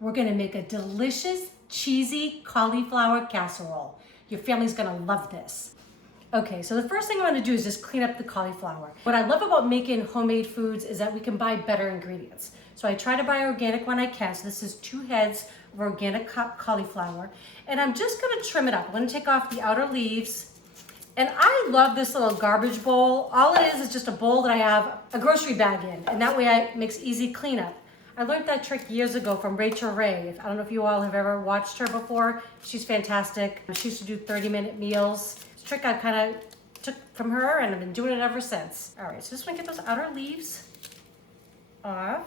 we're gonna make a delicious, cheesy cauliflower casserole. Your family's gonna love this. Okay, so the first thing I wanna do is just clean up the cauliflower. What I love about making homemade foods is that we can buy better ingredients. So I try to buy organic when I can. So this is 2 heads of organic cauliflower. And I'm just gonna trim it up. I'm gonna take off the outer leaves. And I love this little garbage bowl. All it is just a bowl that I have a grocery bag in. And that way it makes easy cleanup. I learned that trick years ago from Rachel Ray. I don't know if you all have ever watched her before. She's fantastic. She used to do 30-minute meals. It's a trick I kind of took from her and I've been doing it ever since. All right, so just want to get those outer leaves off.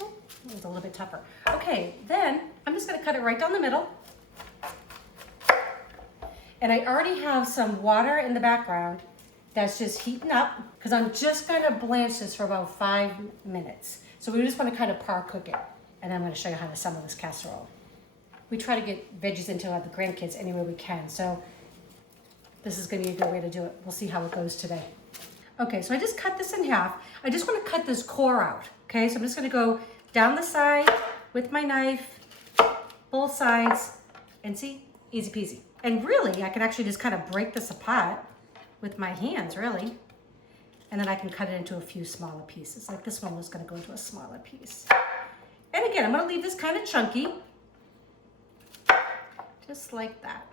Oh, it's a little bit tougher. Okay, then I'm just gonna cut it right down the middle. And I already have some water in the background that's just heating up because I'm just gonna blanch this for about 5 minutes. So we just want to kind of par cook it. And I'm going to show you how to assemble this casserole. We try to get veggies into the grandkids any way we can. So this is going to be a good way to do it. We'll see how it goes today. Okay, so I just cut this in half. I just want to cut this core out. Okay, so I'm just going to go down the side with my knife, both sides, and see, easy peasy. And really, I can actually just kind of break this apart with my hands, really. And then I can cut it into a few smaller pieces. Like this one was gonna go into a smaller piece. And again, I'm gonna leave this kind of chunky. Just like that.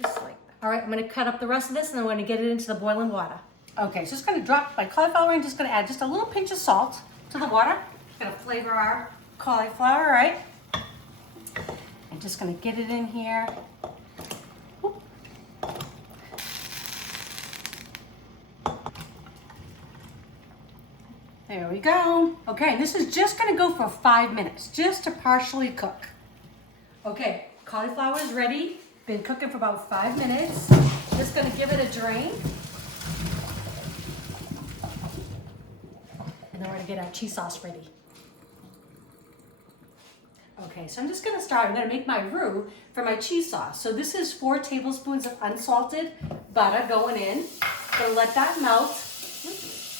Just like that. All right, I'm gonna cut up the rest of this and then we're gonna get it into the boiling water. Okay, so just gonna drop my cauliflower and just gonna add just a little pinch of salt to the water. Gonna flavor our cauliflower, right? I'm just gonna get it in here. There we go. Okay, this is just gonna go for 5 minutes, just to partially cook. Okay, cauliflower is ready. Been cooking for about 5 minutes. Just gonna give it a drain. And then we're gonna get our cheese sauce ready. Okay, so I'm just gonna start. I'm gonna make my roux for my cheese sauce. So this is 4 tablespoons of unsalted butter going in. Gonna let that melt.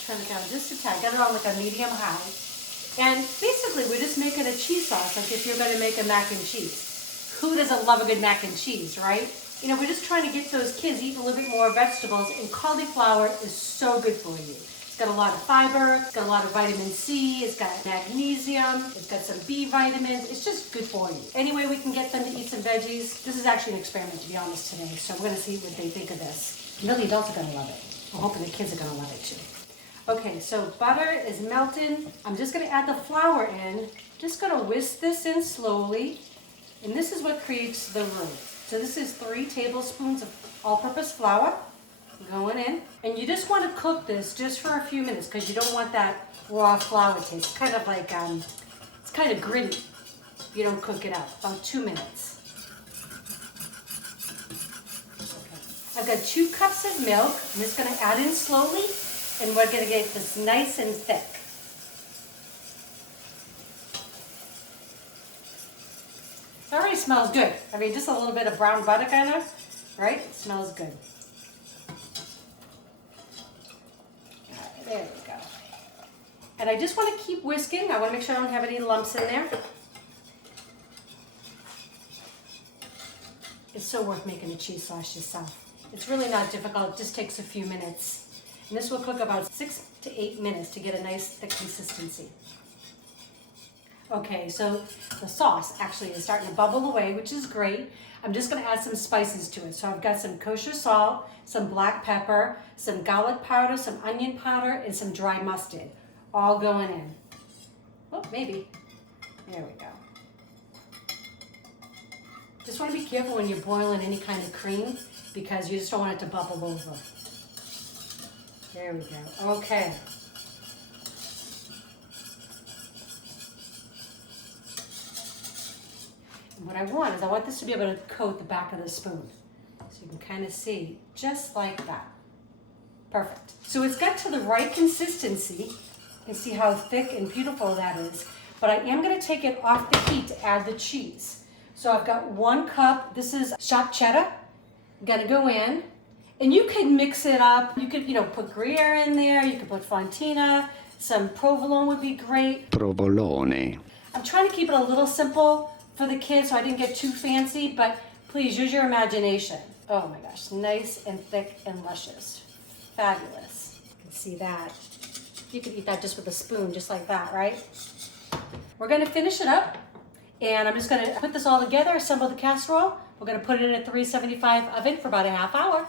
Turn it down just a tad, get it on like a medium high. And basically we're just making a cheese sauce, like if you're gonna make a mac and cheese. Who doesn't love a good mac and cheese, right? You know, we're just trying to get those kids eating a little bit more vegetables, and cauliflower is so good for you. It's got a lot of fiber, it's got a lot of vitamin C, it's got magnesium, it's got some B vitamins, it's just good for you. Any way we can get them to eat some veggies. This is actually an experiment, to be honest, today, so we're gonna see what they think of this. You know the adults are gonna love it. We're hoping the kids are gonna love it too. Okay, so butter is melting. I'm just gonna add the flour in. Just gonna whisk this in slowly. And this is what creates the roux. So this is 3 tablespoons of all-purpose flour going in. And you just wanna cook this just for a few minutes because you don't want that raw flour taste. It's kind of like, it's kind of gritty if you don't cook it up. About 2 minutes. Okay. I've got 2 cups of milk. I'm just gonna add in slowly. And we're gonna get this nice and thick. It already smells good. I mean, just a little bit of brown butter kind of, right? It smells good. All right, there we go. And I just wanna keep whisking. I wanna make sure I don't have any lumps in there. It's so worth making a cheese sauce yourself. It's really not difficult, it just takes a few minutes. And this will cook about 6 to 8 minutes to get a nice thick consistency. Okay, so the sauce actually is starting to bubble away, which is great. I'm just gonna add some spices to it. So I've got some kosher salt, some black pepper, some garlic powder, some onion powder, and some dry mustard, all going in. Oh, maybe. There we go. Just wanna be careful when you're boiling any kind of cream because you just don't want it to bubble over. There we go. Okay. And what I want this to be able to coat the back of the spoon. So you can kind of see, just like that. Perfect. So it's got to the right consistency. You can see how thick and beautiful that is. But I am gonna take it off the heat to add the cheese. So I've got 1 cup, this is chopped cheddar. Gonna go in. And you can mix it up. You could, put Gruyere in there. You could put Fontina. Some provolone would be great. Provolone. I'm trying to keep it a little simple for the kids so I didn't get too fancy, but please use your imagination. Oh my gosh, nice and thick and luscious. Fabulous. You can see that. You could eat that just with a spoon, just like that, right? We're gonna finish it up, and I'm just gonna put this all together, assemble the casserole. We're gonna put it in a 375 oven for about a half hour.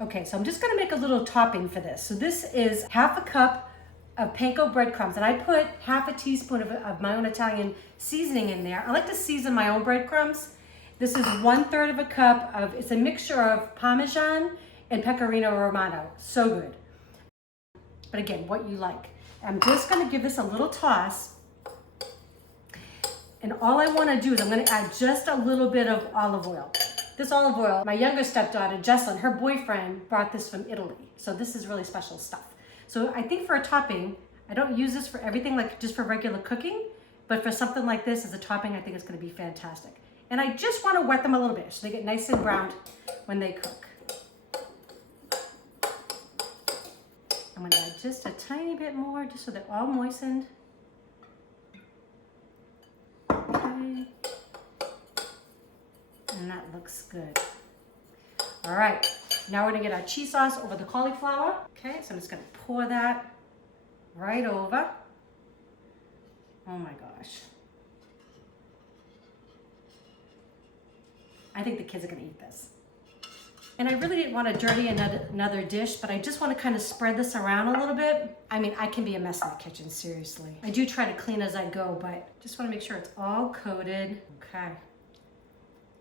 Okay, so I'm just gonna make a little topping for this. So this is half a cup of panko breadcrumbs, and I put half a teaspoon of my own Italian seasoning in there. I like to season my own breadcrumbs. This is 1/3 of a cup of, it's a mixture of parmesan and pecorino romano. So good. But again, what you like. I'm just gonna give this a little toss. And all I wanna do is I'm gonna add just a little bit of olive oil. This olive oil, my younger stepdaughter, Jesslyn, her boyfriend brought this from Italy. So this is really special stuff. So I think for a topping, I don't use this for everything, like just for regular cooking, but for something like this as a topping, I think it's gonna be fantastic. And I just wanna wet them a little bit so they get nice and browned when they cook. I'm gonna add just a tiny bit more, just so they're all moistened. Okay. And that looks good. All right, now we're gonna get our cheese sauce over the cauliflower. Okay, so I'm just gonna pour that right over. Oh my gosh. I think the kids are gonna eat this. And I really didn't want to dirty another dish, but I just want to kind of spread this around a little bit. I mean, I can be a mess in the kitchen, seriously. I do try to clean as I go, but just want to make sure it's all coated. Okay.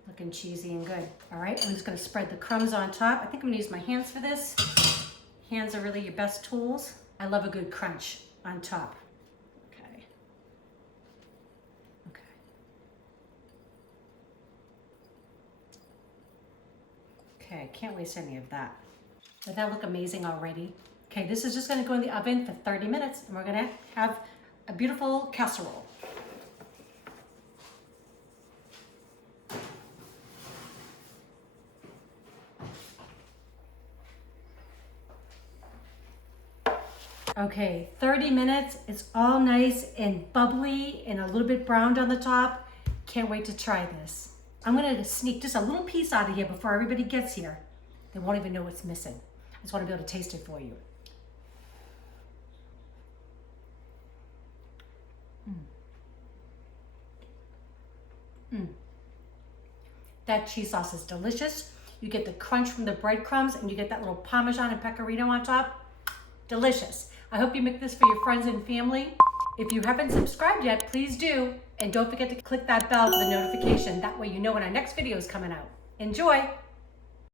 Looking cheesy and good. All right, I'm just going to spread the crumbs on top. I think I'm going to use my hands for this. Hands are really your best tools. I love a good crunch on top. Okay. Okay. Okay, can't waste any of that. Doesn't that look amazing already? Okay, this is just gonna go in the oven for 30 minutes and we're gonna have a beautiful casserole. Okay, 30 minutes, it's all nice and bubbly and a little bit browned on the top. Can't wait to try this. I'm gonna sneak just a little piece out of here before everybody gets here. They won't even know what's missing. I just wanna be able to taste it for you. That cheese sauce is delicious. You get the crunch from the breadcrumbs and you get that little parmesan and pecorino on top. Delicious. I hope you make this for your friends and family. If you haven't subscribed yet, please do. And don't forget to click that bell for the notification. That way you know when our next video is coming out. Enjoy!